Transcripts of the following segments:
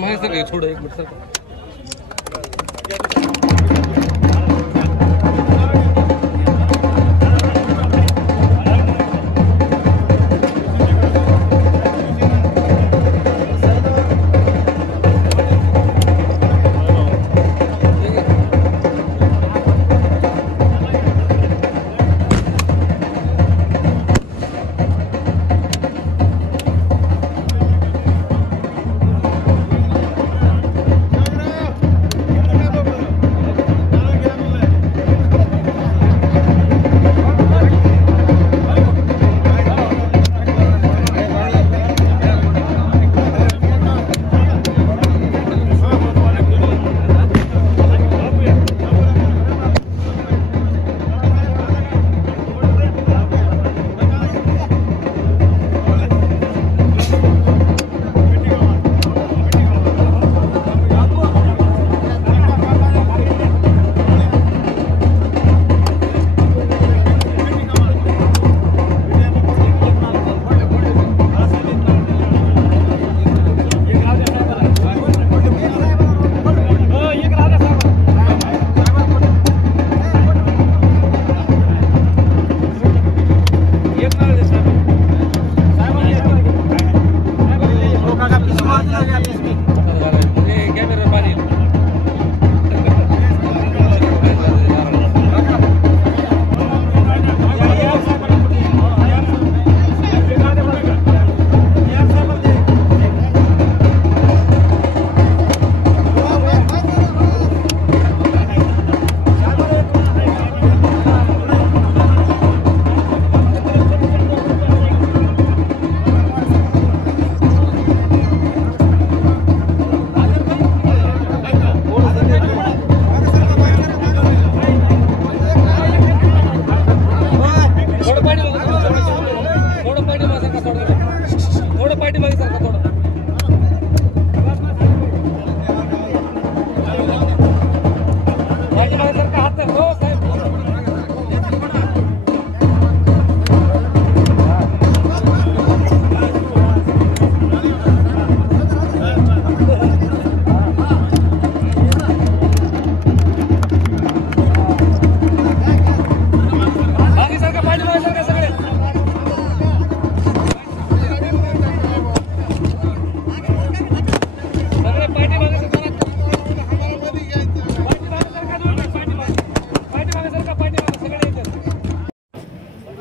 नाही माहिती सर थोडं एक मिनिट सर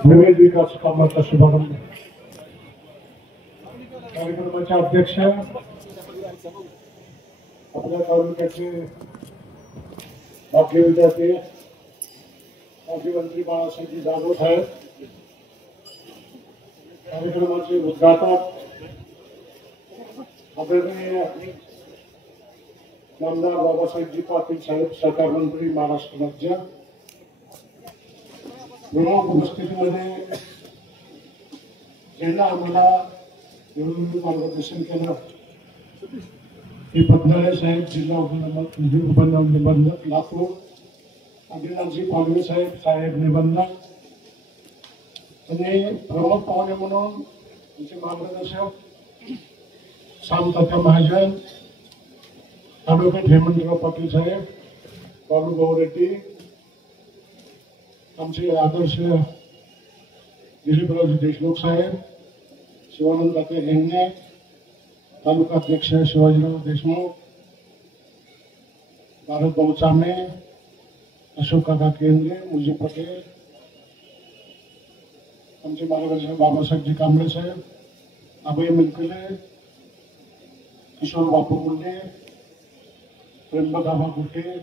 विविध विकास कामाचा शुभारंभ कार्यक्रमाचे अध्यक्ष आपल्या तालुक्याचे भाग्य विद्यार्थी मंत्री बाळासाहेब जाधव साहेब, कार्यक्रमाचे उद्घाटक आदरणीय नामदार बाबासाहेबजी पाटील साहेब, सहकार मंत्री महाराष्ट्र राज्य, प्रमुख उपस्थितीमध्ये ज्यांना आम्हाला मार्गदर्शन केलं हे पद्मनाभ साहेब, जिल्हा उपनिबंधक लातूर, अभिनाथजी पालवे साहेब निबंधक, आणि प्रमुख पाहुणे म्हणून त्यांचे मार्गदर्शक शामतात्या महाजन, ॲडव्होकेट हेमंतराव पाटील साहेब, बाबूभाऊ रेड्डी, आमचे आदर्श दिलीपरावजी देशमुख साहेब, शिवानंद दाते हेंगणे, तालुका अध्यक्ष शिवाजीराव देशमुख, भारतभाऊ चामे, अशोक काका केंद्रे, मुजी पटेल, आमचे मार्गदर्शक बाबासाहेबजी कांबळे साहेब, अभय मिलकले, किशोर बापू मुंडे, त्र्यंबकाबा गुटे,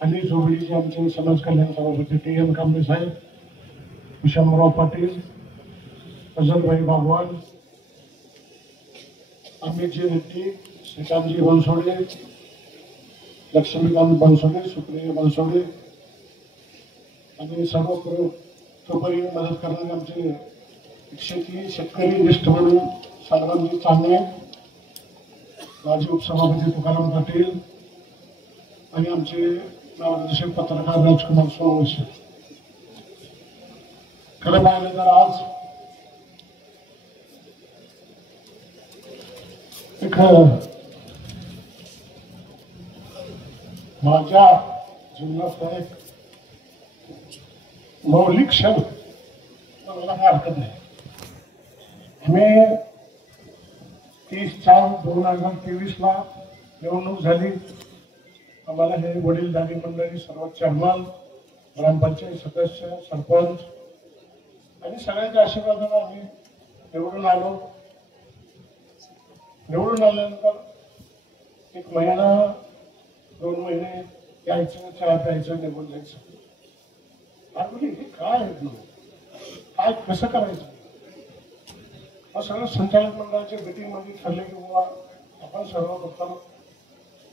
आणि जोबळीचे आमचे समाज कल्याण सभापती TN कांबळे साहेब, विशामराव पाटील, फजलभाई बागवान, अमितजी रेड्डी, श्रीकांतजी बनसोडे, लक्ष्मीकांत बनसोडे, सुप्रिया बनसोडे, आणि सर्व कृपरीने मदत करणारे आमचे शेतकरी ज्येष्ठ म्हणून संग्रामजी चांगले, माजी उपसभापती तुकाराम पाटील, आणि आमचे मार्गदर्शक पत्रकार राजकुमार सोनवंशी. खरं पाहिलं तर आज एक माझ्या जीवनातला एक मौलिक क्षण मला काय हरकत नाही. मी 30/4/2023 निवडणूक झाली. आम्हाला हे वडीलधारी मंडळी, सर्व चेअरमन, ग्रामपंचायत सदस्य, सरपंच आणि सगळ्यांच्या आशीर्वादाने आम्ही निवडून आलो. निवडून आल्यानंतर एक महिना 2 महिने यायचं, चहा प्यायचं, निघून जायचं. हे काय आहे, काय कसं करायचं? सगळं संचालक मंडळाच्या मीटिंग मध्ये ठरले की बाबा आपण सर्वप्रथम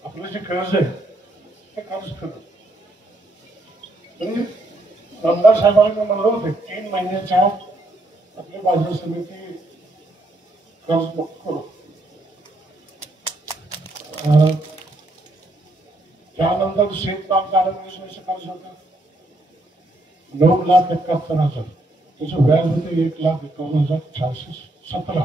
आपलं जे कर्ज आहे ते कर्ज करू. म्हणजे आमदार साहेबांनी म्हणलं होते 3 महिन्याच्या आपली बाजार समिती कर्ज मुक्त करू. त्यानंतर शेतमाल 20 कर्ज होतं 9,71,000. त्याचं व्याज होतं 1,51,417.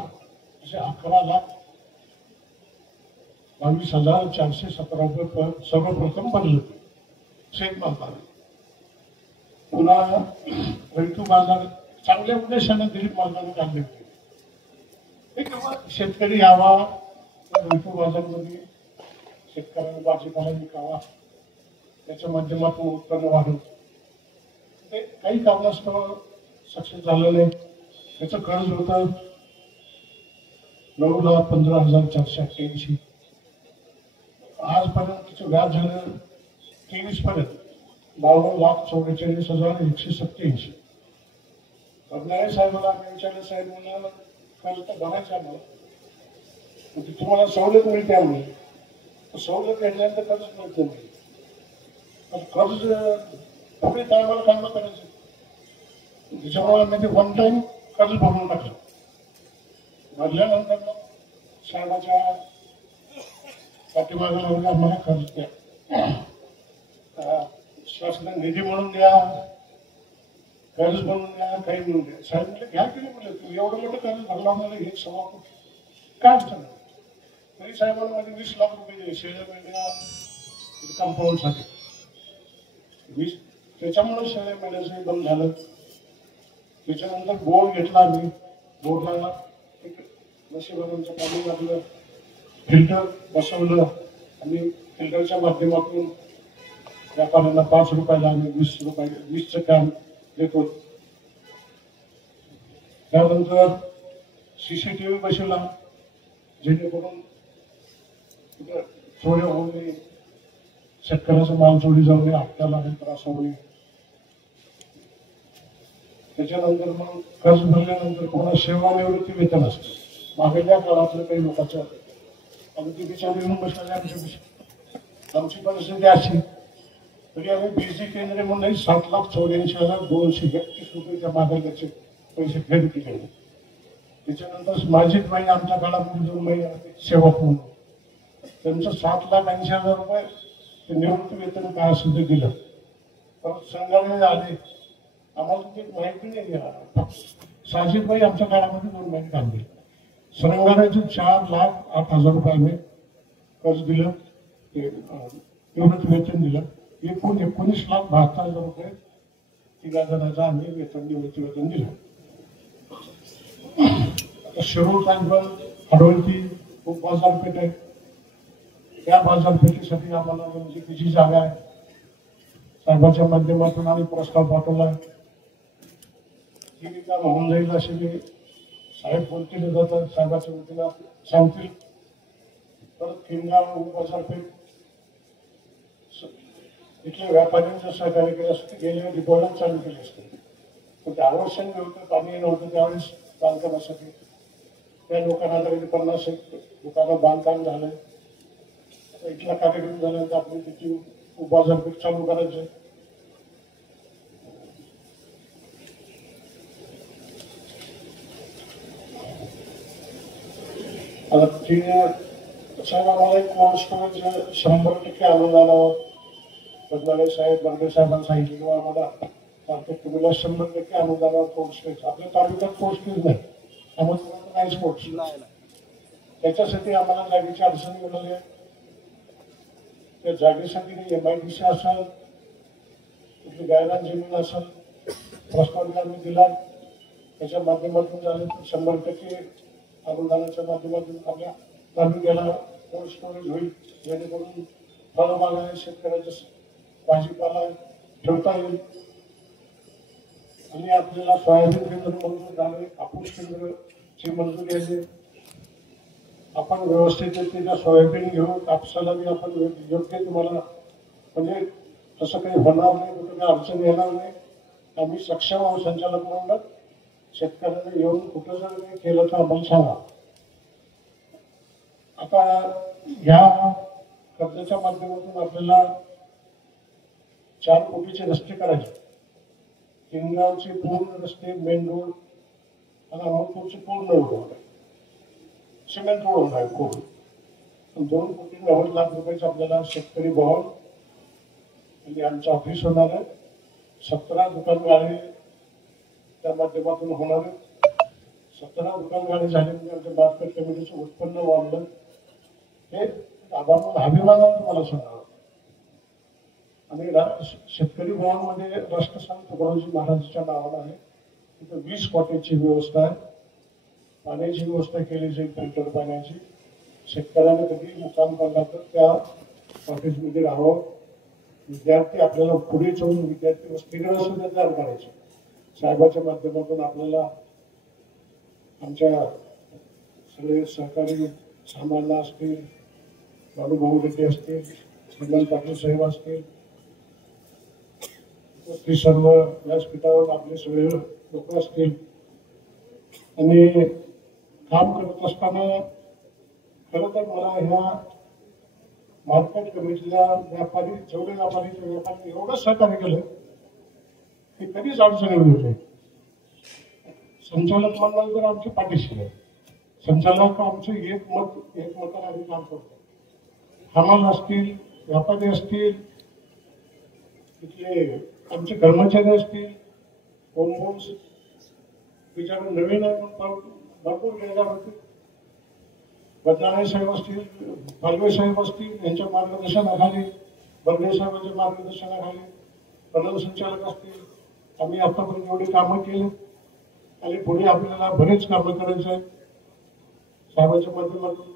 असे 11,22,417 रुपये सर्वप्रथम भरले होते शेतमाल. पुन्हा ऋतू बाजार चांगल्या उद्देशाने दिलीप मालकाने काढले होते. शेतकरी यावा, ऋतू बाजारमध्ये शेतकऱ्यांना भाजीपाला विकावा, त्याच्या माध्यमातून उत्पन्न वाढवलं. ते काही कारणास्तव सक्सेस झालं नाही. त्याचं कर्ज होतं 9,15,488. आजपर्यंत त्याचं व्याज झालं 23 पर्यंत 52,44,187. अज्ञानी साहेबांना आम्ही विचारलं, साहेब म्हणून कर्ज तर भरायचं आम्हाला, तुम्हाला सवलत मिळते. आम्ही सवलत घेतल्यानंतर कर्ज मिळते नाही. कर्ज पुढे आम्हाला काम करायचं. त्याच्यामुळे आम्ही ते 1 टाइम कर्ज भरून टाकलं. भरल्यानंतर मग साहेबाच्या पाठीमागे आम्हाला कर्ज द्या, शासनाने निधी म्हणून द्या, कर्ज म्हणून द्या, काही म्हणून द्या. साहेब म्हटलं घ्या केली म्हटलं, तुम्ही एवढं मोठं कर्ज भरला मला हे सव्वा कोटी काय अडचण नाही. तरी साहेबांना माझे 20 लाख रुपये दिले शेळ्या मेंढ्या कंपाऊंडसाठी. त्याच्यामुळे शेळ्या मेंढ्याचं बंद झालं. त्याच्यानंतर बोर घेतला आम्ही. बोरला एक नशिबाचं पाणी घातलं, फिल्टर बसवलं आणि फिल्टरच्या माध्यमातून व्यापाऱ्यांना 5 रुपयाला आम्ही 20चं कॅन देतो. त्यानंतर CCTV बसवला, जेणेकरून चोरी होऊ नये, शेतकऱ्याचा माल चोरी जाऊ नये, हप्त्याला त्रास होऊ नये. त्याच्यानंतर मग कर्ज भरल्यानंतर कोणाला सेवानिवृत्ती वेतन असतं. मागेल्या काळातलं काही लोकांचं अगदी बिचारी येऊन बसलेल्या आमची परिस्थिती अशी. तरी आम्ही BC केंद्र म्हणून 7,84,231 रुपये त्या मागेल्याचे पैसे फेड केले. त्याच्यानंतर माजिद बाई आमच्या काळामध्ये 2 महिने सेवक म्हणून त्यांचं 7,80,000 रुपये ते निवृत्ती वेतन काय असेल ते दिलं. परत संघाने आले, आम्हाला ती माहिती नाही. साजिदबाई आमच्या काळामध्ये 2 महिने काम दिले. संघाने 4,08,000 रुपये आम्ही कर्ज दिलं, ते निवृत्ती वेतन दिलं. एकूण 19,72,000 रुपये 3 जणांचं आम्ही वेतन निवृत्ती वेतन दिलं. शिरूर तालुक्यात हडवळती खूप बाजारपेठ आहे. त्या बाजारपेठेसाठी आम्हाला म्हणजे जी जागा आहे साहेबाच्या माध्यमातून आम्ही प्रस्ताव पाठवला. ती काम होऊन जाईल असे मी साहेब बोलतील जातात, साहेबाच्या वतीला सांगतील. परत किंगाव बाजारपेठ इथल्या व्यापाऱ्यांचं सहकार्य केलं असतं, गेल्या डिपॉझिट चालू केले असते. पण ते आवश्यक नव्हतं, पाणी नव्हतं त्यावेळेस बांधकामासाठी. त्या लोकांना तरी 50 दुकानं बांधकाम झालं. इथला कार्यक्रम झाल्यानंतर आपण त्याची बाजारपेठ चालू करायचं. आता ती साहेब आम्हाला एक कोल्ड स्टोरेज 100% अनुदानावर बदलाले साहेब बर्डे साहेबांना सांगितलं किंवा आम्हाला तुम्हाला 100% अनुदानावर कोल्ड स्टोरेज. आपल्या तालुक्यात कोल्ड स्टोरेज नाही, त्यामुळे नाहीच कोल्ड स्टोरेज. त्याच्यासाठी आम्हाला जागेची अडचण मिळाली आहे. त्या जागेसाठी MIDC असेल, कुठली गायरान जमीन असेल, प्रस्ताव आम्ही दिला. त्याच्या माध्यमातून झाले तर 100% अनुदानाच्या माध्यमातून आपल्या तालुक्याला कोल्ड स्टोरेज होईल, जेणेकरून फळबाग आहे, शेतकऱ्याचा भाजीपाला ठेवता येईल. आणि आपल्याला सोयाबीन केंद्र मंजूर झाले, कापूस केंद्रची मंजुरी आहे. आपण व्यवस्थितरित्या सोयाबीन घेऊन कापसाला बी आपण योग्य तुम्हाला म्हणजे तसं काही होणार नाही, कुठे काही अडचण येणार नाही. आम्ही सक्षम आहोत संचालक मंडळ. शेतकऱ्यांना येऊन कुठं जर काही केलं तर आम्हाला सांगा. आता ह्या कर्जाच्या माध्यमातून आपल्याला 4 कोटीचे रस्ते करायचे. किनगावचे पूर्ण रस्ते, मेन रोड आणि अहमदपूरचे पूर्ण रोड आहे, सिमेंट रोड आहे पूर्ण. 2,90,00,000 आपल्याला शेतकरी भवन आणि आमचं ऑफिस होणार आहे. 17 दुकानगाळे त्या माध्यमातून होणार आहे. 17 दुकानगाळे झाले म्हणजे आमच्या मार्केट कमिटीचं उत्पन्न वाढलं. हे अभिमानानं तुम्हाला सांगा. आणि शेतकरी भवनमध्ये राष्ट्रसंत तुकडोजी महाराजांच्या नावानं आहे. तिथं 20 कॉटेजची व्यवस्था आहे. पाण्याची व्यवस्था केली जाईल, फिल्टर पाण्याची. शेतकऱ्याने कधी मुक्काम पडला तर त्या कॉटेजमध्ये राहावं. विद्यार्थी आपल्याला पुढे जाऊन विद्यार्थी वसतिगृह सुद्धा तयार करायचे. साहेबाच्या माध्यमातून आपल्याला आमच्या सगळे सहकारी सामान्य असतील, बाळूभाऊ रेड्डी असतील, श्रीमंत पाटील साहेब असतील, ते सर्व व्यासपीठावर आपले सगळे लोक असतील. आणि काम करत असताना खरं तर मला ह्या मार्केट कमिटीला व्यापारी जेवढे व्यापारी एवढं सहकार्य केलं की कधीच अडचणी होते. संचालक मंडळ तर आमच्या पाठीशी आहे. संचालक आमचं एक मताने आम्ही काम करतो. हमाल असतील, व्यापारी असतील, तिथले आमचे कर्मचारी असतील, होमबोर्ड विचार नवीन आहे भरपूर केलेल्या होते. बदनाळे साहेब असतील, पालवे साहेब असतील, यांच्या मार्गदर्शनाखाली, बर्गे साहेबांच्या मार्गदर्शनाखाली प्रधान संचालक असतील, आम्ही आतापर्यंत एवढी कामं केली आणि पुढे आपल्याला बरेच कामं करायचे आहेत साहेबांच्या माध्यमातून.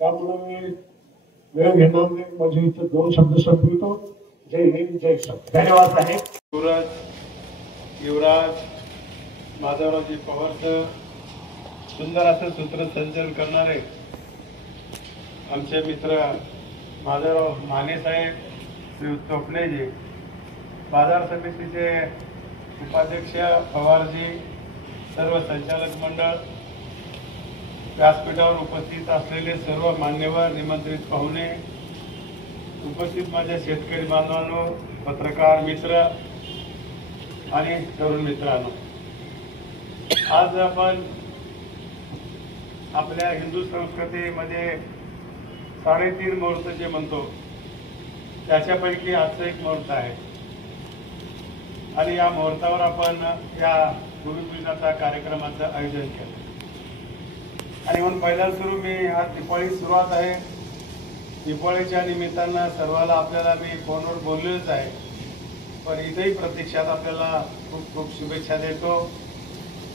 त्यामुळे मी वेळ घेणार नाही. माझे इथं 2 शब्द संपवितो. जय हिंद, जय साहेब. धन्यवाद साहेब. युवराज माधवरावजी पवारचं सुंदर असं सूत्रसंचलन करणारे आमचे मित्र माधवराव माने साहेब, श्री चोपलेजी, बाजार समितीचे उपाध्यक्ष पवारजी, सर्व संचालक मंडळ, व्यासपीठावर उपस्थित असलेले सर्व मान्यवर, निमंत्रित पाहुणे, उपस्थित माझ्या शेतकरी बांधवांनो, पत्रकार मित्र आणि तरुण मित्रांनो, आज आपण आपल्या हिंदू संस्कृतीमध्ये 3.5 मुहूर्त जे म्हणतो त्याच्यापैकी आजचं एक मुहूर्त आहे. आणि या मुहूर्तावर आपण या भूमिपूजनाचा कार्यक्रमाचं आयोजन केलं. आणि म्हणून पहिला सुरू मी आज दिवाळी सुरुवात आहे. दिवाळीच्या निमित्तानं सर्वांना आपल्याला मी फोनवर बोललेच आहे, पण इथेही प्रत्यक्षात आपल्याला खूप खूप शुभेच्छा देतो.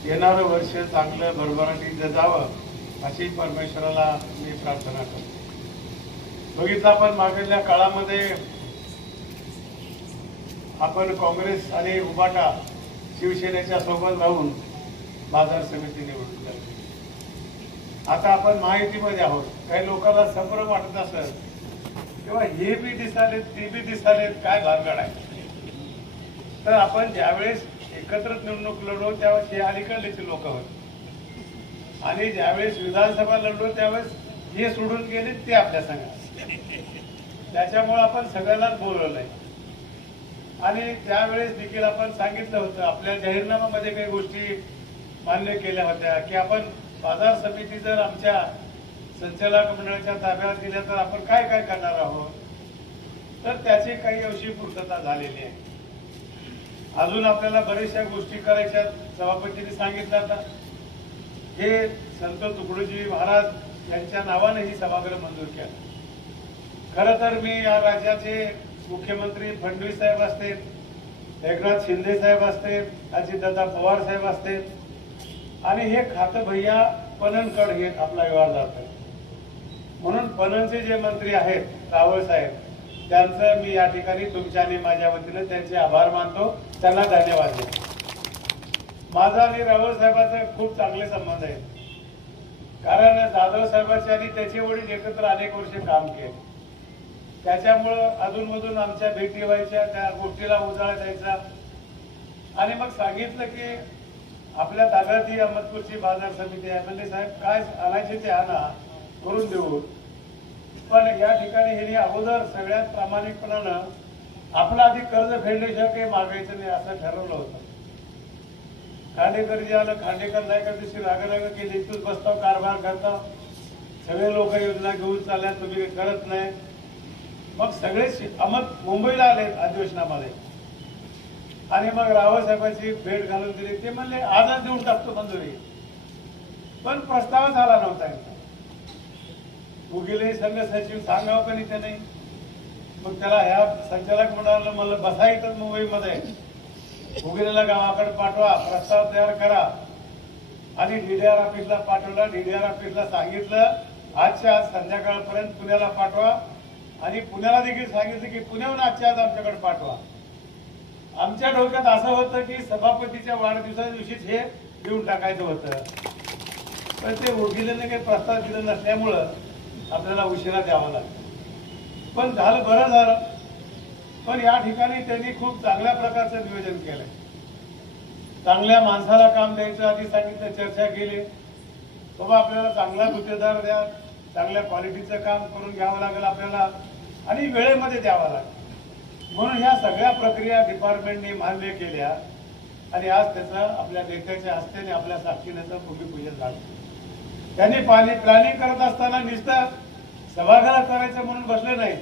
येणारं वर्ष चांगलं भरभराटीचं जावं अशी परमेश्वराला मी प्रार्थना करतो. बघितलं आपण मागील काळामध्ये आपण काँग्रेस आणि उबाटा शिवसेनेच्या सोबत राहून बाजार समिती निवडून झाली. आता आपण महायुतीमध्ये आहोत. काही लोकांना संभ्रम वाटत असेल तेव्हा हे बी दिसालेत, ते बी दिसालेत, काय भानगड आहे. तर आपण ज्यावेळेस एकत्र निवडणूक लढलो त्यावेळेस हे अलीकडलेचे लोक होते आणि ज्यावेळेस विधानसभा लढलो त्यावेळेस हे सोडून गेले ते आपल्या संघात. त्याच्यामुळे आपण सगळ्यांनाच बोलवलंय. आणि त्यावेळेस देखील आपण सांगितलं होतं, आपल्या जाहीरनाम्यामध्ये काही गोष्टी मान्य केल्या होत्या की आपण बाजार समिती जर आमच्या संचालक मंडळाच्या ताब्यात दिल्या तर आपण काय काय करणार आहोत. तर त्याची काही अंशी पूर्तता झालेली आहे. अजून आपल्याला बऱ्याचशा गोष्टी करायच्या. सभापतींनी सांगितलं आता हे संत तुकडोजी महाराज यांच्या नावाने ही सभागृह मंजूर केलं. खरं तर मी या राज्याचे मुख्यमंत्री फडणवीस साहेब असतील, एकनाथ शिंदे साहेब असतील, अजितदादा पवार साहेब असतील आणि हे खातं भैया पणनकड हे आपला व्यवहार जातात. म्हणून पणनचे जे मंत्री आहेत रावळ साहेब, त्यांचं मी या ठिकाणी तुमच्या आणि माझ्या वतीने त्यांचे आभार मानतो, त्यांना धन्यवाद देतो. माझा आणि रावळ साहेबांचे खूप चांगले संबंध आहेत. कारण जाधव साहेबांचे आणि त्याचे वडील एकत्र अनेक वर्षे काम केले. त्याच्यामुळं अधूनमधून आमच्या भेटी व्हायच्या, त्या गोष्टीला उजाळा द्यायचा. आणि मग सांगितलं की आपल्या ताब्यात ही अहमदपूरची बाजार समिती आहे. म्हणजे साहेब काय आणायचे ते आणा, करून देऊ. पण या ठिकाणी हे अगोदर सगळ्यात प्रामाणिकपणानं आपलं आधी कर्ज फेडल्याशिवाय काही मागायचं नाही असं ठरवलं होतं. खांडेकर जे आलं, खांडेकर नाही का दिवशी राग केली, इथूच बसताव कारभार करता, सगळे लोक योजना घेऊन चालल्या, तुम्ही करत नाही. मग सगळे मुंबईला आले अधिवेशनामध्ये आणि मग रावळ साहेबांची भेट घालून दिली. ते म्हणले आजच देऊन टाकतो मंजुरी, पण प्रस्ताव झाला नव्हता. उगीले संघ सचिव सांगावं का नाही त्याने. मग त्याला ह्या संचालक मंडळाला मला बसा येतात मुंबईमध्ये, उगीलेला गावाकडे पाठवा, प्रस्ताव तयार करा. आणि डीडीआर ऑफिसला पाठवला. डीडीआर ऑफिसला सांगितलं आजच्या आज संध्याकाळपर्यंत पुण्याला पाठवा. आणि पुण्याला देखील सांगितलं की पुण्याहून आजच्या आज आमच्याकडे पाठवा. आमच्या डोक्यात असं होतं की सभापतीच्या वाढदिवसाच्या दिवशीच हे देऊन टाकायचं होतं, पण ते उगीलेने काही प्रस्ताव दिला नसल्यामुळं आपल्याला उशिरा द्यावा लागला. पण झालं, बरं झालं. पण या ठिकाणी त्यांनी खूप चांगल्या प्रकारचं नियोजन केलंय. चांगल्या माणसाला काम द्यायचं आधी सांगितलं, चर्चा केली. बाबा आपल्याला चांगला गुत्तेदार द्या, चांगल्या क्वालिटीचं काम करून घ्यावं लागेल आपल्याला आणि वेळेमध्ये द्यावं लागेल. म्हणून ह्या सगळ्या प्रक्रिया डिपार्टमेंटने मान्य केल्या आणि आज त्याचं आपल्या नेत्याच्या हस्त्याने आपल्या साक्षीनेचं भूमिपूजन झालं. त्यांनी प्लॅनिंग करत असताना नुसतं सभागृह करायचं म्हणून बसले नाही,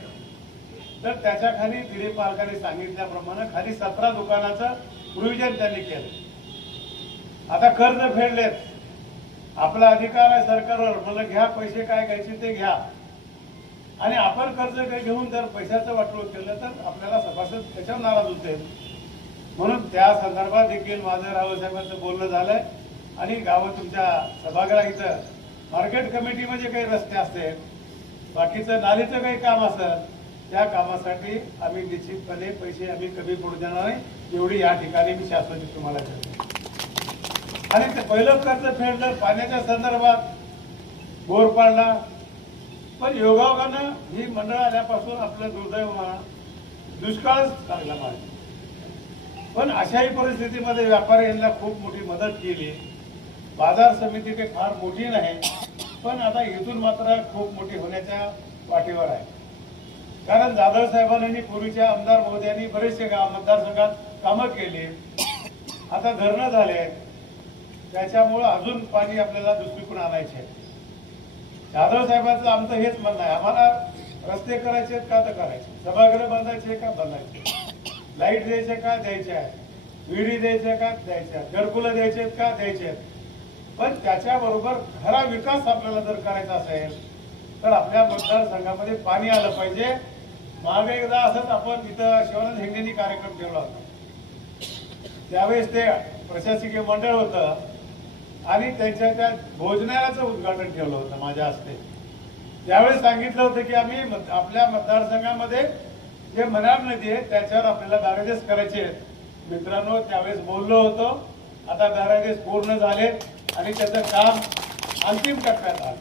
तर त्याच्या खाली दिलीप पालकांनी सांगितल्याप्रमाणे खाली 17 दुकानाचं प्रोव्हिजन त्यांनी केलं. आता कर्ज फेडलेत, आपला अधिकार आहे सरकारवर, मला घ्या पैसे, काय घ्यायचे ते घ्या. आणि आपण कर्ज घेऊन जर पैशाचं वाटोळ केलं तर आपल्याला सभासद त्याच्यावर नाराज होते. म्हणून त्या संदर्भात देखील माझं रावळ साहेबांचं बोलणं झालंय. आणि गावात तुमच्या सभागृह इथं मार्केट कमिटीमध्ये काही रस्ते असतील, बाकीचं नालीचं काही काम असेल, त्या कामासाठी आम्ही निश्चितपणे पैसे आम्ही कमी पडू देणार नाही, एवढी या ठिकाणी मी शाश्वती तुम्हाला देतो. आणि ते पहिलं कर्ज फेडलं पाण्याच्या संदर्भात, बोर पाडला. पण योगायोगानं ही मंडळ आल्यापासून आपलं दुर्दैव म्हणा, दुष्काळच लागला माझा. पण अशाही परिस्थितीमध्ये व्यापारी यांना खूप मोठी मदत केली. बाजार समिती काही फार मोठी नाही, पण आता इथून मात्र खूप मोठी होण्याच्या वाटेवर आहे. कारण जाधव साहेबांनी पूर्वीच्या आमदार महोदयांनी बरेचसे मतदारसंघात कामं केली. आता धरणं झाले, त्याच्यामुळं अजून पाणी आपल्याला दुसरीकडून आणायचे. जाधव साहेबांचं आमचं हेच म्हणणं आहे, आम्हाला रस्ते करायचे का तर करायचे, सभागृह बांधायचे का बांधायचे, लाईट द्यायचे का द्यायचे आहे, विहिरी द्यायचे का द्यायच्या, घरकुलं द्यायचे का द्यायचे. पण त्याच्याबरोबर खरा विकास आपल्याला जर करायचा असेल तर आपल्या मतदारसंघामध्ये पाणी आलं पाहिजे. मागे एकदा असंच आपण इथं शिवानंद हेगडेंनी कार्यक्रम ठेवला होता. त्यावेळेस ते प्रशासकीय मंडळ होतं आणि त्यांच्या त्या भोजनालयाचं उद्घाटन ठेवलं होतं माझ्या हस्ते. त्यावेळेस सांगितलं होतं की आम्ही आपल्या मतदारसंघामध्ये जे मनार नदी आहे त्याच्यावर आपल्याला बॅरेजेस करायचे. मित्रांनो, त्यावेळेस बोललो होतो. आता बॅरेजेस पूर्ण झाले आणि त्याचं काम अंतिम टप्प्यात आलं.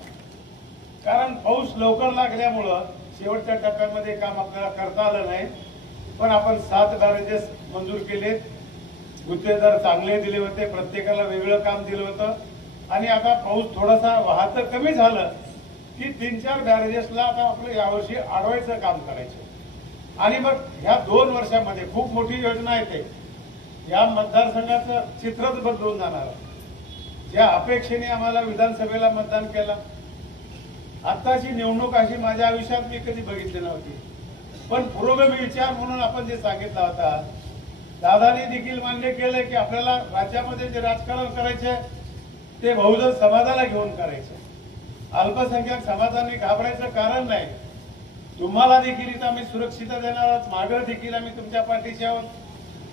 कारण पाऊस लवकर लागल्यामुळं शेवटच्या टप्प्यामध्ये काम आपल्याला करता आलं नाही. पण आपण 7 बॅरेजेस मंजूर केले, गुत्तेदार चांगले दिले होते, प्रत्येकाला वेगळं काम दिलं होतं. आणि आता पाऊस थोडासा वाहतं कमी झालं की 3-4 बॅरेजेसला आता आपलं यावर्षी अडवायचं काम करायचं. आणि मग ह्या 2 वर्षामध्ये खूप मोठी योजना येते. या मतदारसंघाचं चित्रच बदलून जाणार. ज्या अपेक्षेने आम्हाला विधानसभेला मतदान केलं, आत्ताची निवडणूक अशी माझ्या आयुष्यात मी कधी बघितली नव्हती. पण पुरोगामी विचार म्हणून आपण जे सांगितलं होता, दादानी देखील मान्य केलं की आपल्याला राज्यामध्ये जे राजकारण करायचे ते बहुजन समाजाला घेऊन करायचे. अल्पसंख्याक समाजाने घाबरायचं कारण नाही. तुम्हाला देखील इथं आम्ही सुरक्षितता देणार आहोत. मागं देखील आम्ही तुमच्या पाठीशी आहोत.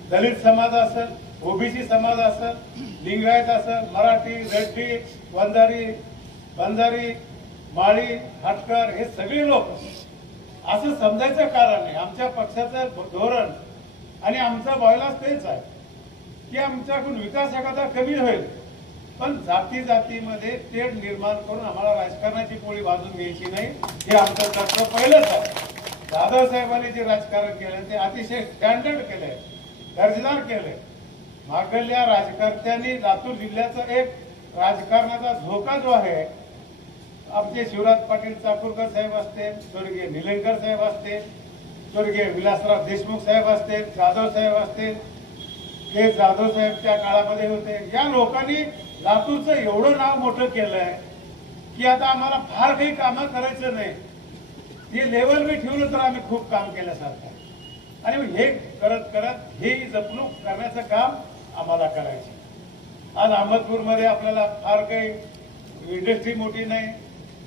दलित समाज असेल, ओबीसी समाज असेल, लिंगायत असेल, मराठी, रेड्डी, बंजारी, माळी, हाटकर हे सगळे लोक असं समजायचं कारण नाही. आमच्या पक्षाचं धोरण आणि आमचा बॉयलाच तेच आहे की आमच्याकडून विकास एखादा कमी होईल, पण जाती जातीमध्ये तेढ निर्माण करून आम्हाला राजकारणाची पोळी भाजून घ्यायची नाही. हे आमचं तत्व पहिलंच आहे. जाधव साहेबांनी जे राजकारण केलं ते अतिशय स्टँडर्ड केलंय, दर्जेदार केलंय. मागल्या राजकर्त्यांनी लातूर जिल्ह्याचा एक राजकारणाचा झोका जो आहे, आमचे शिवराज पाटील चाकूरकर साहेब असते, स्वर्गीय निलंगेकर साहेब असते, स्वर्गीय विलासराव देशमुख साहेब असते, जाधव साहेब असते, हे जाधव साहेबच्या काळामध्ये होते. या लोकांनी लातूरचं एवढं नाव मोठं केलंय की आता आम्हाला फार काही कामं करायचं नाही. हे लेवल मी ठेवलं तर आम्ही खूप काम केल्यासारखं आहे. आणि हे करत करत हे जपणूक करण्याचं काम आम्हाला करायचं. आज अहमदपूरमध्ये आपल्याला फार काही इंडस्ट्री मोठी नाही,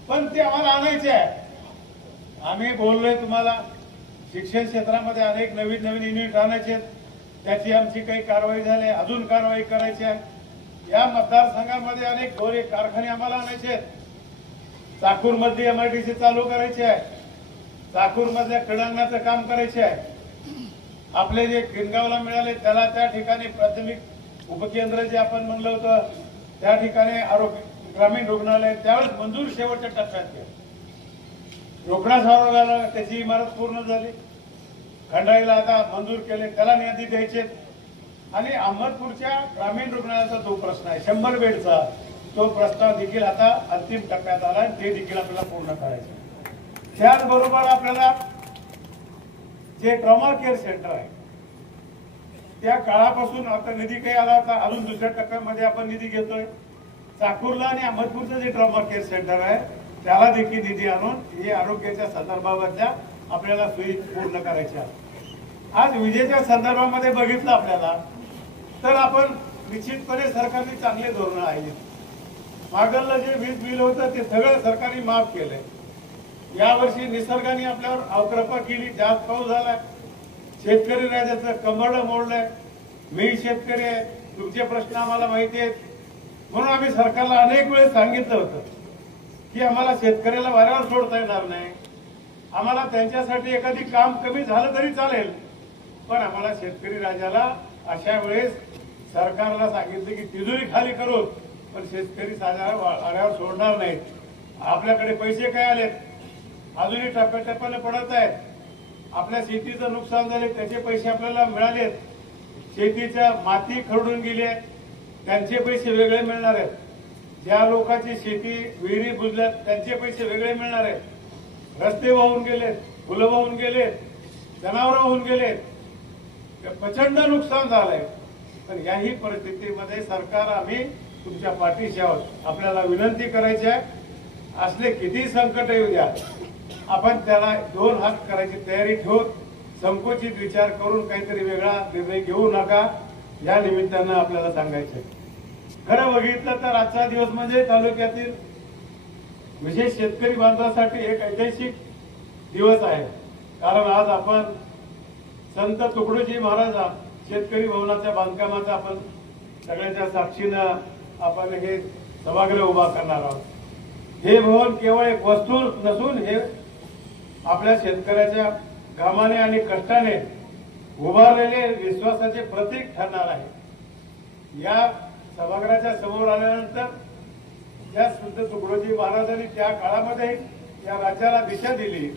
पण ते आम्हाला आणायचे आहे. आम्ही बोललोय तुम्हाला, शिक्षण क्षेत्रामध्ये अनेक नवीन नवीन युनिट आणायचे, त्याची आमची काही कारवाई झाली, अजून कारवाई करायची आहे. या मतदारसंघामध्ये अनेक दोरे कारखाने आम्हाला आणायचे आहेत. चाकूरमधली MIDC चालू करायची आहे, चाकूरमधल्या क्रीडांगणाचं काम करायचे आहे. आपले जे गिरगावला मिळाले त्याला त्या ठिकाणी प्राथमिक उपकेंद्र जे आपण म्हणलं होतं त्या ठिकाणी आरोग्य ग्रामीण रुग्णालय त्यावेळेस मंजूर शेवटच्या टप्प्यात केलं. रोकडा त्याची इमारत पूर्ण झाली. खंडाळीला आता मंजूर केले, त्याला निधी द्यायचे. आणि अहमदपूरच्या ग्रामीण रुग्णालयाचा जो प्रश्न आहे 100 बेडचा, तो प्रस्ताव देखील आता अंतिम टप्प्यात आला, ते देखील आपल्याला पूर्ण करायचे. त्याचबरोबर आपल्याला जे ट्रॉमा केअर सेंटर आहे त्या काळापासून आता निधी काही आला होता, अजून दुसऱ्या टप्प्यामध्ये आपण निधी घेतोय. चाकूरला आणि अहमदपूरचं जे ट्रॉमा केअर सेंटर आहे त्याला देखील निधी आणून हे आरोग्याच्या संदर्भातल्या आपल्याला सोयी पूर्ण करायच्या. आज विजेच्या संदर्भामध्ये बघितलं आपल्याला तर आपण निश्चितपणे सरकारने चांगले धोरणं आहेत. मागलं जे वीज बिल होतं ते सगळं सरकारने माफ केलंय. यावर्षी निसर्गाने आपल्यावर अवकृपा केली, जास्त पाऊस झालाय, शेतकरी राजाचं कंबरडं मोडलंय. मी शेतकरी आहे, तुमचे प्रश्न आम्हाला माहिती आहेत, म्हणून आम्ही सरकारला अनेक वेळेस सांगितलं होतं की आम्हाला शेतकऱ्याला वाऱ्यावर सोडता येणार नाही. आम्हाला त्यांच्यासाठी एखादी काम कमी झालं तरी चालेल, पण आम्हाला शेतकरी राजाला अशा वेळेस सरकारला सांगितलं की तिजोरी खाली करू, पण शेतकरी राजाला वाऱ्यावर सोडणार नाहीत. आपल्याकडे पैसे काय आलेत, अजूनही टप्प्याटप्प्याने पडत आहेत. आपल्या शेतीचं नुकसान झाले त्याचे पैसे आपल्याला मिळालेत. शेतीच्या माती खरडून गेली आहे त्यांचे पैसे वेगळे मिळणार आहेत. ज्या लोकांची शेती विहिरी बुजल्यात त्यांचे पैसे वेगळे मिळणार आहेत. रस्ते वाहून गेलेत, फुलं वाहून गेलेत, जनावरं वाहून गेलेत, प्रचंड नुकसान झालंय. पण याही परिस्थितीमध्ये सरकार आम्ही तुमच्या पाठीशी आहोत. आपल्याला विनंती करायची आहे, असले किती संकट येऊ द्या, आपण त्याला 2 हात करायची तयारी ठेवून संकोचित विचार करून काहीतरी वेगळा निर्णय घेऊ नका, या निमित्तानं आपल्याला सांगायचं. खरं बघितलं तर आजचा दिवस म्हणजे तालुक्यातील विशेष शेतकरी बांधवांसाठी एक ऐतिहासिक दिवस आहे. कारण आज आपण संत तुकडोजी महाराज शेतकरी भवनाच्या बांधकामाचा आपण सगळ्यांच्या साक्षीनं आपण हे सभागृह उभा करणार आहोत. हे भवन केवळ एक वस्तू नसून हे आपल्या शेतकऱ्याच्या घामाने आणि कष्टाने उभारलेले विश्वासाचे प्रतीक ठरणार आहे. या सभागृहाच्या समोर आल्यानंतर या संत तुकडोजी महाराजांनी त्या काळामध्ये या राज्याला दिशा दिली,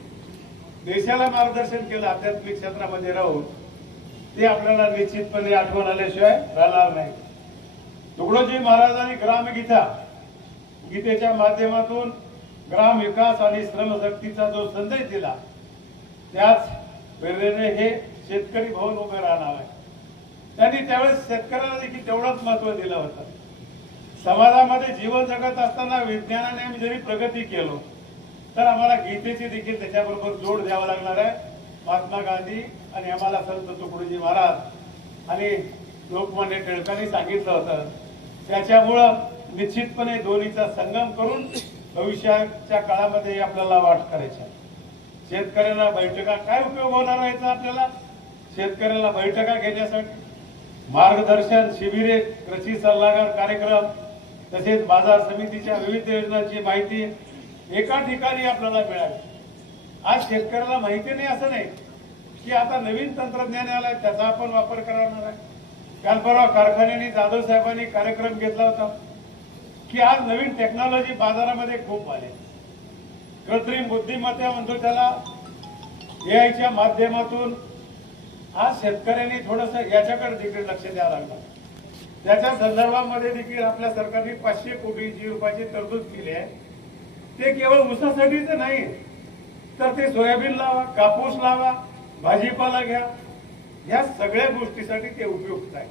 देशाला मार्गदर्शन केलं आध्यात्मिक क्षेत्रामध्ये राहून, ते आपल्याला निश्चितपणे आठवण आल्याशिवाय राहणार नाही. तुकडोजी महाराजांनी गीतेच्या माध्यमातून ग्राम विकास आणि श्रमशक्तीचा जो संदेश दिला, त्याच प्रेरणेने हे शेतकरी भवन उभे राहणार आहे. त्यांनी त्यावेळेस शेतकऱ्याला देखील तेवढंच महत्व दिलं होतं. समाजामध्ये जीवन जगत असताना विज्ञानाने आम्ही जरी प्रगती केलो तर आम्हाला गीतेची देखील त्याच्याबरोबर जोड द्यावा लागणार आहे. महात्मा गांधी आणि आम्हाला संत तुकडोजी महाराज आणि लोकमान्य टिळकांनी सांगितलं होतं. त्याच्यामुळं निश्चितपणे दोन्हीचा संगम करून भविष्याच्या काळामध्ये आपल्याला वाट करायची आहे. शेतकऱ्याला बैठका काय उपयोग होणार आहे आपल्याला? शेतकऱ्याला बैठका घेण्यासाठी मार्गदर्शन शिबिरे, कृषी सल्लागार कार्यक्रम, तसेच बाजार समितीच्या विविध योजनांची माहिती एका ठिकाणी आपल्याला मिळाली. आज शेतकऱ्याला माहिती नाही असं नाही की आता नवीन तंत्रज्ञान आलंय त्याचा आपण वापर करणार आहे. काल परवा कारखान्याने जाधव साहेबांनी कार्यक्रम घेतला होता की आज नवीन टेक्नॉलॉजी बाजारामध्ये खूप आली. कृत्रिम बुद्धिमत्ता म्हणतो त्याला, एआयच्या माध्यमातून आज शेतकऱ्यांनी थोडंसं याच्याकडे देखील लक्ष द्यावं लागलं. त्याच्या संदर्भामध्ये देखील आपल्या सरकारने 500 कोटी रुपयाची तरतूद केली आहे. ते केवळ ऊसासाठीच नाही तर ते सोयाबीन लावा, कापूस लावा, भाजीपाला घ्या, या सगळ्या गोष्टीसाठी ते उपयुक्त आहे.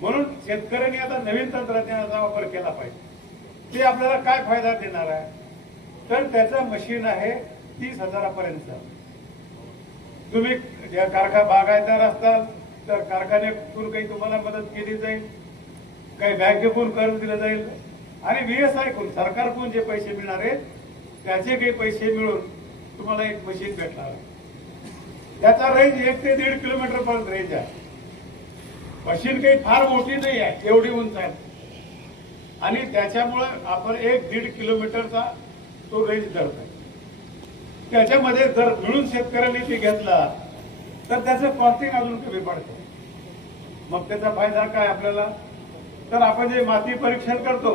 म्हणून शेतकऱ्यांनी आता नवीन तंत्रज्ञानाचा वापर केला पाहिजे. ते आपल्याला काय फायदा देणार आहे तर त्याचं मशीन आहे 30,000 पर्यंत. तुम्ही बागायतदार असताल तर कारखान्यातून काही तुम्हाला मदत केली जाईल, काही बँकेकडून कर्ज दिलं जाईल आणि VSI कडून सरकारकडून जे पैसे मिळणार आहेत त्याचे काही पैसे मिळून तुम्हाला एक मशीन भेटणार आहे. त्याचा रेंज 1 ते 1.5 किलोमीटर पर्यंत रेंज आहे. मशीन काही फार मोठी नाही आहे, एवढी उंच आहे आणि त्याच्यामुळे आपण 1-1.5 किलोमीटरचा तो रेंज धरत आहे. त्याच्यामध्ये जर मिळून शेतकऱ्यांनी ते घेतला तर त्याचं कॉस्टिंग अजून कमी पडतं. मग त्याचा फायदा काय आपल्याला? तर आपण जे माती परीक्षण करतो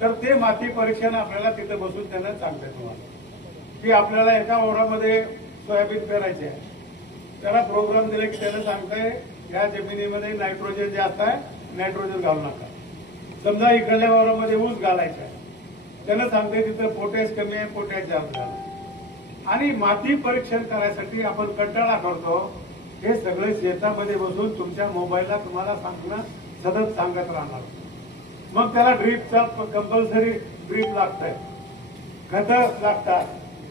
तर ते माती परीक्षण आपल्याला तिथे बसून त्यांना सांगतात तुम्हाला की आपल्याला एका ओढामध्ये सोयाबीन पेरायचे आहे. त्याला प्रोग्राम दिले की त्याला सांगताय या जमिनीमध्ये नायट्रोजन जास्त आहे, नायट्रोजन घालू नका. समजा इकडल्या वावरामध्ये ऊस घालायचा आहे, त्याला सांगते तिथं पोटॅश कमी आहे, पोटॅश जास्त घाला. आणि माती परीक्षण करायसाठी आपण कंटाळा करतो. हे सगळे शेतामध्ये बसून तुमच्या मोबाईलला तुम्हाला सांगणं सतत सांगत राहणार. मग त्याला ड्रीपचा कंपल्सरी ड्रीप लागतंय, खतं लागतात,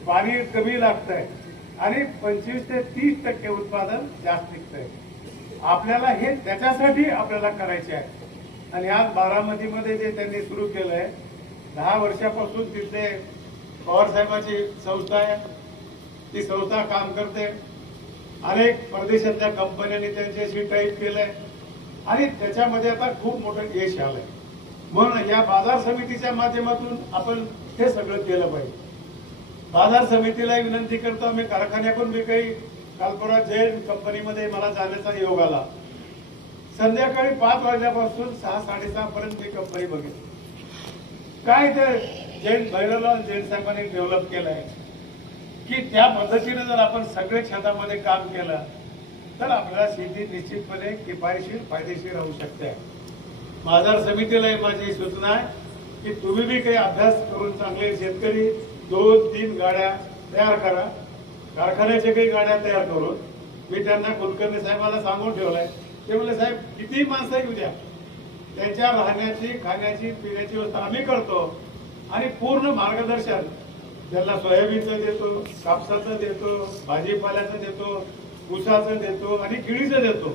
पाणी कमी लागतंय आणि 25 ते 30% उत्पादन जास्त निघतंय. आपल्याला हे त्याच्यासाठी आपल्याला करायचे आहे. आणि आज बारामतीमध्ये जे त्यांनी सुरू केलंय 10 वर्षापासून तिथे पवार साहेबांची संस्था आहे, ती संस्था काम करते. अनेक परदेशातल्या कंपन्यांनी त्यांच्याशी टाईप केलंय आणि त्याच्यामध्ये आता खूप मोठं यश आलंय. म्हणून या बाजार समितीच्या माध्यमातून आपण हे सगळं केलं पाहिजे. बाजार समितीला विनंती करतो, आम्ही कारखान्याकडून मी काही कालपरा जैन कंपनीमध्ये मला जाण्याचा योग आला. संध्याकाळी 5 वाजल्यापासून 6-6:30 पर्यंत मी कंपनी बघितली. काय ते जैन भैरवलाल जैन साहेबांनी डेव्हलप केलंय की त्या पद्धतीने जर आपण सगळे क्षेत्रामध्ये काम केलं तर आपल्याला शेती निश्चितपणे किफायतशीर फायदेशीर होऊ शकते. बाजार समितीला माझी सूचना आहे की तुम्ही बी काही अभ्यास करून चांगले शेतकरी 2-3 गाड्या तयार करा, कारखान्याच्या काही गाड्या तयार करून. मी त्यांना कुलकर्णी साहेबांना सांगून ठेवलंय. ते म्हणले साहेब किती माणसं येऊ द्या, त्यांच्या राहण्याची, खाण्याची, पिण्याची व्यवस्था आम्ही करतो आणि पूर्ण मार्गदर्शन त्यांना सोयाबीनचं देतो, कापसाचं देतो, भाजीपाल्याचं देतो, ऊसाचं देतो आणि केळीचं देतो.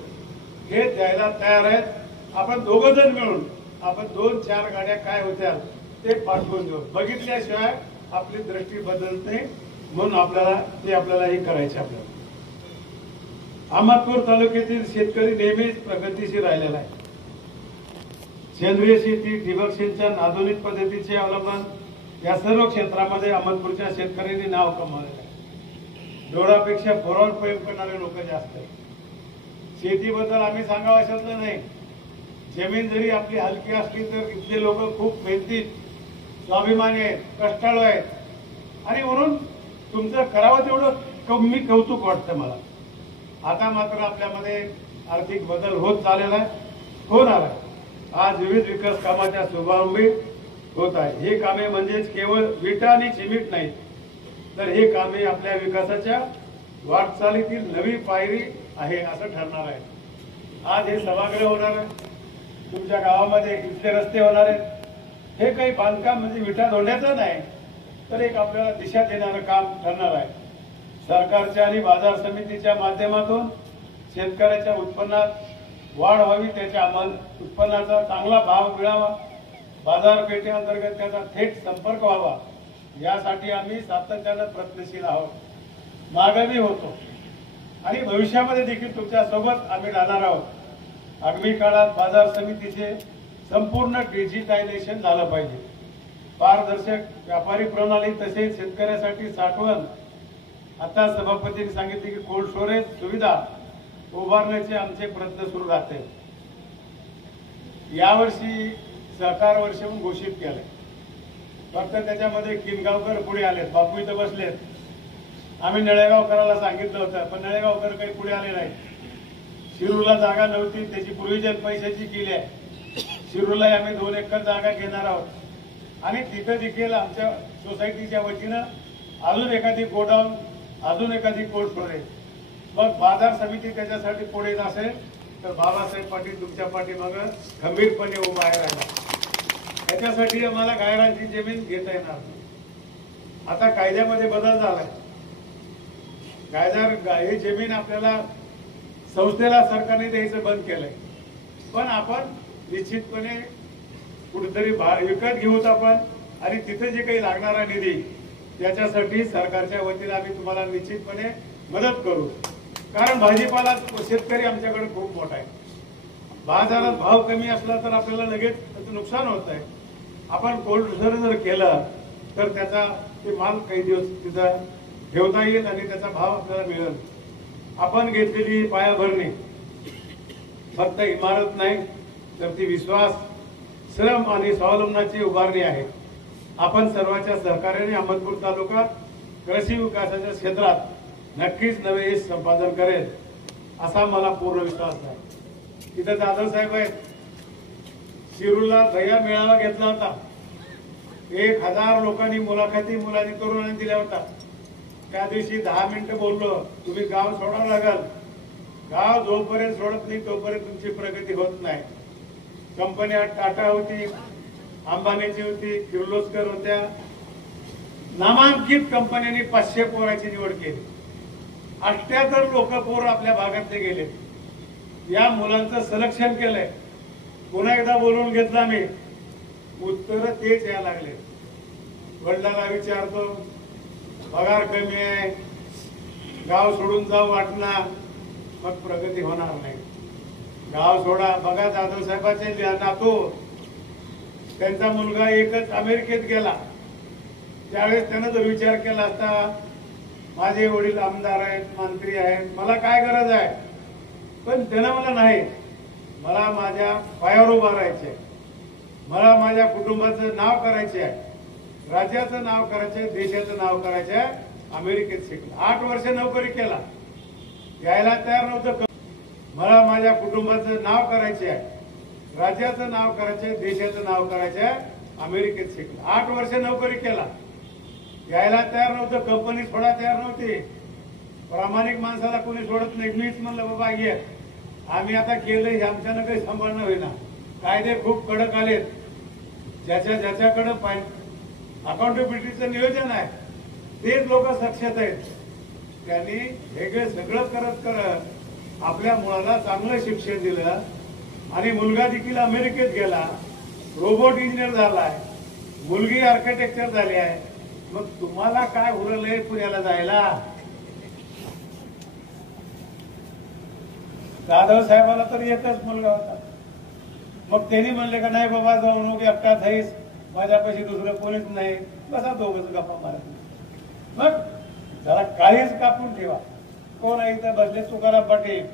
हे द्यायला तयार आहेत. आपण दोघं जण मिळून आपण 2-4 गाड्या काय होत्या ते पाठवून देऊ. बघितल्याशिवाय आपली दृष्टी बदलत नाही. म्हणून आपल्याला हे करायचे. आपल्याला अहमदपूर तालुक्यातील शेतकरी नेहमीच प्रगतीशील राहिलेला आहे. सेंद्रिय शेती, ठिबक सिंचन, आधुनिक पद्धतीचे अवलंबन या सर्व क्षेत्रामध्ये अहमदपूरच्या शेतकऱ्यांनी नाव कमावलेलं आहे. डोळापेक्षा फोरावर प्रेम करणारे लोक जास्त आहेत. शेतीबद्दल आम्ही सांगावं अशातलं नाही. जमीन जरी आपली हलकी असली तर इथले लोक खूप मेहनती, स्वाभिमानी आहेत, कष्टाळू आहेत आणि म्हणून तुमचं करावं तेवढं कमी कौतुक वाटतं मला. आता मात्र आपल्यामध्ये आर्थिक बदल होत चाललेला आहे, होणार आहे. आज विविध विकास कामाच्या शुभारंभी होत आहे. हे कामे म्हणजेच केवळ विटा आणि सिमेंट नाही तर हे कामे आपल्या विकासाच्या वाटचालीतील नवी पायरी आहे असं ठरणार आहे. आज हे सभागृह होणार आहे, तुमच्या गावामध्ये इथले रस्ते होणार आहेत. हे काही बांधकाम म्हणजे विटा धोंड्याचं नाही तर एक आपल्याला दिशा देणारं काम ठरणार आहे. सरकारच्या आणि बाजार समितीच्या माध्यमातून शेतकऱ्याच्या उत्पन्नात वाढ व्हावी, त्याच्या उत्पन्नाचा चांगला भाव मिळावा बाजारपेठेअंतर्गत त्याचा थेट संपर्क व्हावा यासाठी आम्ही सातत्यानं प्रयत्नशील आहोत, मागेही होतो आणि भविष्यामध्ये देखील तुमच्या सोबत आम्ही राहणार आहोत। आगामी काळात बाजार समितीचे संपूर्ण डिजिटायझेशन झालं पाहिजे। पारदर्शक व्यापारी प्रणाली तसेच शेतकऱ्यासाठी साठवण, आता सभापतींनी सांगितले की कोल्ड स्टोरेज सुविधा उभारण्याचे आमचे प्रयत्न सुरू राहते। यावर्षी सहकार वर्ष म्हणून घोषित केलंय, फक्त त्याच्यामध्ये किनगावकर पुढे आलेत, बापू इथं बसलेत। आम्ही नळेगावकराला सांगितलं होतं पण नळेगावकर काही पुढे आले नाही। शिरूरला जागा नव्हती, त्याची प्रोव्हिजन पैशाची केली आहे। शिरूरला आम्ही 2 एकर जागा घेणार आहोत आणि तिथं देखील आमच्या सोसायटीच्या वतीनं अजून एखादी गोडाऊन, अजून एखादी कोल्ड स्टोरेज, मग बाजार समिती त्याच्यासाठी पुढे येत असेल तर बाबासाहेब पाटील तुमच्या पाठीमागं खंबीरपणे उभा आहे राहिला। त्याच्यासाठी आम्हाला गायरांची जमीन घेता येणार नाही। आता कायद्यामध्ये बदल झालाय, ही जमीन आपल्याला संस्थेला सरकारने द्यायचं बंद केलंय, पण आपण निश्चितपणे कुठेतरी विकत घेऊत आपण आणि तिथे जे काही लागणारा निधी त्याच्यासाठी सरकारच्या वतीने आम्ही तुम्हाला निश्चितपणे मदत करू। कारण भाजीपाला शेतकरी आमच्याकडे खूप मोठा आहे, बाजारात भाव कमी असला तर आपल्याला लगेच त्याचं नुकसान होत आहे। आपण कोल्ड स्टोरेज जर केलं तर त्याचा ते माल काही दिवस तिथं ठेवता येईल आणि त्याचा भाव आपल्याला मिळेल। आपण घेतलेली पायाभरणी फक्त इमारत नाही तर ती विश्वास, श्रम आणि स्वावलंबनाची उभारणी आहे। आपण सर्वांच्या सहकार्याने अहमदपूर तालुका कृषी विकासाच्या क्षेत्रात नक्कीच नवे यश संपादन करेल असा मला पूर्ण विश्वास आहे। तिथे जाधव साहेब आहेत, शिरूरला दह्या मेळावा घेतला होता, 1000 लोकांनी मुलाखती मुलांनी तरुणांनी दिल्या होता। त्या दिवशी 10 मिनिटं बोललो, तुम्ही गाव सोडावं लागल, गाव जोपर्यंत सोडत नाही तोपर्यंत तुमची प्रगती होत नाही। कंपन्या टाटा होती, अंबानीची होती, किर्लोस्कर होत्या, नामांकित कंपन्यांनी 500 पोराची निवड केली, 78 लोक पोर आपल्या भागातले गेले। या मुलांचं सिलेक्शन केलंय, पुन्हा एकदा बोलवून घेतला मी, उत्तर तेच यायला लागले। वडिलांना विचारतो, पगार कमी आहे, गाव सोडून जाऊ वाटणार, मग प्रगती होणार नाही। गाव सोडा, बघा जाधव साहेबांचे नातू, त्यांचा मुलगा एकच अमेरिकेत गेला, त्यावेळेस त्यानं जर विचार केला असता माझे वडील आमदार आहेत, मंत्री आहेत, मला काय गरज आहे, पण त्यानं मला नाही, मला माझ्या पायावर उभा राहायचे, मला माझ्या कुटुंबाचं नाव करायचे आहे, राज्याचं नाव करायचंय, देशाचं नाव करायचंय। अमेरिकेत शिकला, 8 वर्ष नोकरी केला, यायला तयार नव्हतं। मला माझ्या कुटुंबाचं नाव करायचे आहे, राज्याचं नाव करायचंय, देशाचं नाव करायचंय। अमेरिकेत शिकला, 8 वर्ष नोकरी केला, यायला तयार नव्हतं, कंपनी सोडा तयार नव्हती। प्रामाणिक माणसाला कोणी सोडत नाही। मीच म्हणलं बाबा ये, आम्ही आता केलंय, आमच्यानं काही सांभाळणं होईना, कायदे खूप कडक आलेत, ज्याच्याकडे अकाउंटेबिलिटीचं नियोजन आहे तेच लोक सक्षम आहेत। त्यांनी हे सगळं करत आपल्या मुलाला चांगलं शिक्षण दिलं आणि मुलगा देखील अमेरिकेत गेला, रोबोट इंजिनियर झालाय, मुलगी आर्किटेक्चर झाली आहे। मग तुम्हाला काय उरलंय पुण्याला जायला? जाधव साहेबाला तर एकच मुलगा होता, मग त्यांनी म्हणले का नाही बाबा जाऊ नको, एकटाच आहेस, माझ्यापाशी दुसरं कोणीच नाही, बसा दोघंच गप्पा मारत। मग जरा काळीच कापून ठेवा। कोण आहे इथं बसले? तुकाराम पाटील,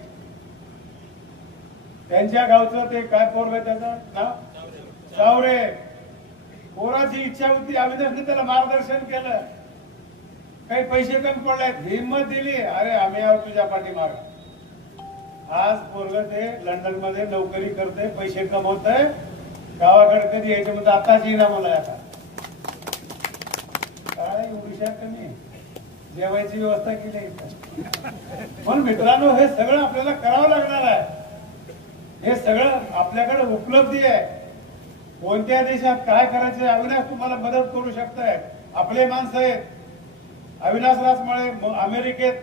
त्यांच्या गावचं ते काय पोरग त्याचं नाव चावरे, पोराची इच्छा होती, अविनाशने त्याला मार्गदर्शन केलं, काही पैसे कमी पडलेत, हिंमत दिली, अरे आम्ही आहोत तुझ्या पाठीमाग। आज पोरग ते लंडन मध्ये नोकरी करते, पैसे कमवतय, गावाकडे कधी यायचं म्हणजे आताच येईना मला। आता काय एवढीशा कमी जेवायची व्यवस्था केली इथं। पण मित्रांनो, हे सगळं आपल्याला करावं लागणार आहे, हे सगळं आपल्याकडे उपलब्धी आहे। कोणत्या देशात काय करायचं अविनाश तुम्हाला मदत करू शकताय, आपले माणसं आहेत। अविनाश राजमाळे अमेरिकेत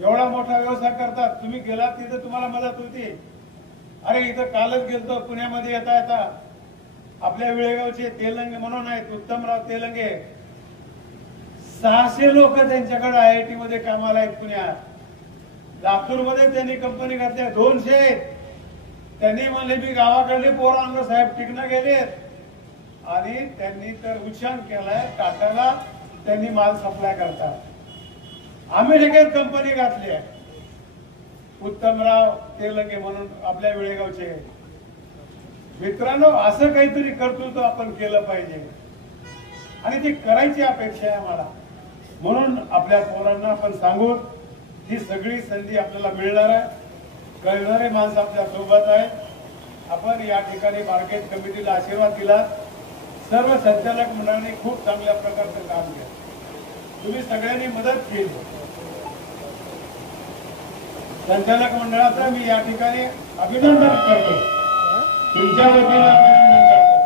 एवढा मोठा व्यवसाय करतात, तुम्ही गेलात तिथे तुम्हाला मदत होती। अरे इथं कालच गेलतो पुण्यामध्ये येता येता आपल्या वेळेगावचे तेलंगे म्हणून आहेत उत्तमराव तेलंगे, 600 लोक त्यांच्याकडे IIT मध्ये कामाला आहेत पुण्यात. लातूरमध्ये त्यांनी कंपनी घातल्या 200. त्यांनी म्हणले मी गावाकडले पोरांना साहेब टिकणं गेलेत आणि त्यांनी तर उच्चांक केलाय टाटाला त्यांनी माल सप्लाय करतात. अमेरिकेत कंपनी घातली आहे उत्तमराव तेलंगे म्हणून आपल्या वेळेगावचे. मित्रांनो, असं काहीतरी कर्तृत्व आपण केलं पाहिजे आणि ती करायची अपेक्षा आहे आम्हाला. म्हणून आपल्या पोरांना आपण सांगू ही सगळी संधी आपल्याला मिळणार आहे. कळणारे माणसं आपल्या सोबत आहे. आपण या ठिकाणी मार्केट कमिटीला आशीर्वाद दिला. सर्व संचालक मंडळाने खूप चांगल्या प्रकारचं काम केलं. तुम्ही सगळ्यांनी मदत केली. संचालक मंडळाचं मी या ठिकाणी अभिनंदन करतो. तुमच्या वतीनं अभिनंदन करतो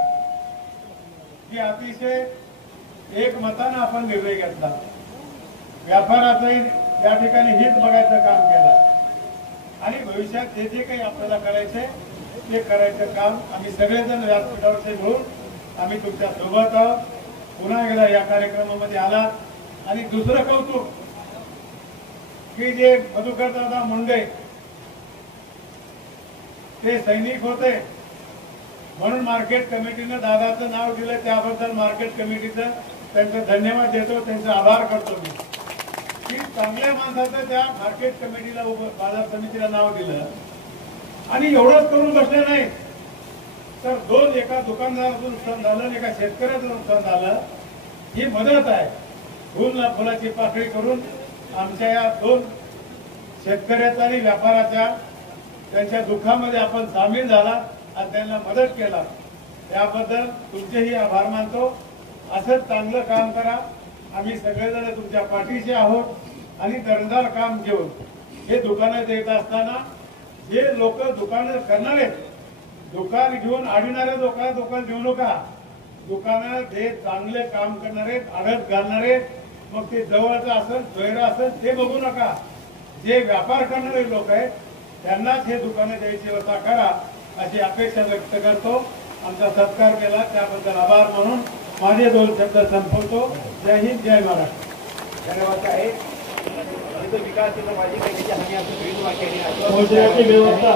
की अतिशय एकमतानं आपण निर्णय घेतला. व्यापाराचंही या ठिकाणी हित बघायचं काम केलं आणि भविष्यात जे जे काही आपल्याला करायचंय ते करायचं काम आम्ही सगळेजण व्यासपीठावरचे मिळून आम्ही तुमच्या सोबत आहोत. पुन्हा एकदा या कार्यक्रमामध्ये आलात आणि दुसरं कौतुक की जे मधुकरदादा मुंडे ते सैनिक होते म्हणून मार्केट कमिटीनं दादाचं नाव दिलं, त्याबद्दल मार्केट कमिटीचं त्यांचं धन्यवाद देतो, त्यांचा आभार करतो मी की चांगल्या माणसाचं त्या मार्केट कमिटीला बाजार समितीला नाव दिलं. आणि एवढंच करून बसले नाही तर एका दुकानदाराचं नुकसान झालं, एका शेतकऱ्याचं नुकसान झालं. ही मदत आहे. फुलाची पाकळी करून आमच्या या 2 शेतकऱ्याचा आणि व्यापाराच्या त्यांच्या दुःखामध्ये आपण सामील झाला आणि त्यांना मदत केला. त्याबद्दल तुमचेही आभार मानतो. असंच चांगलं काम करा. आम्ही सगळेजण तुमच्या पाठीशी आहोत आणि दर्जेदार काम घेऊन हे दुकानं देत असताना जे लोक दुकानं करणारे दुकान घेऊन आडणारे दुकान देऊ नका. दुकानं जे चांगले काम करणारे आडत घालणारे मग ते जवळचं असेल सोयरं असेल ते बघू नका. जे व्यापार करणारे लोक आहेत त्यांनाच हे दुकानं द्यायची व्यवस्था करा अशी अपेक्षा व्यक्त करतो. आमचा सत्कार केला त्याबद्दल आभार म्हणून माझे 2 शब्द संपवतो. जय हिंद, जय महाराष्ट्र. धन्यवाद आहे. विकास माझी काही हमी असं व्यवस्था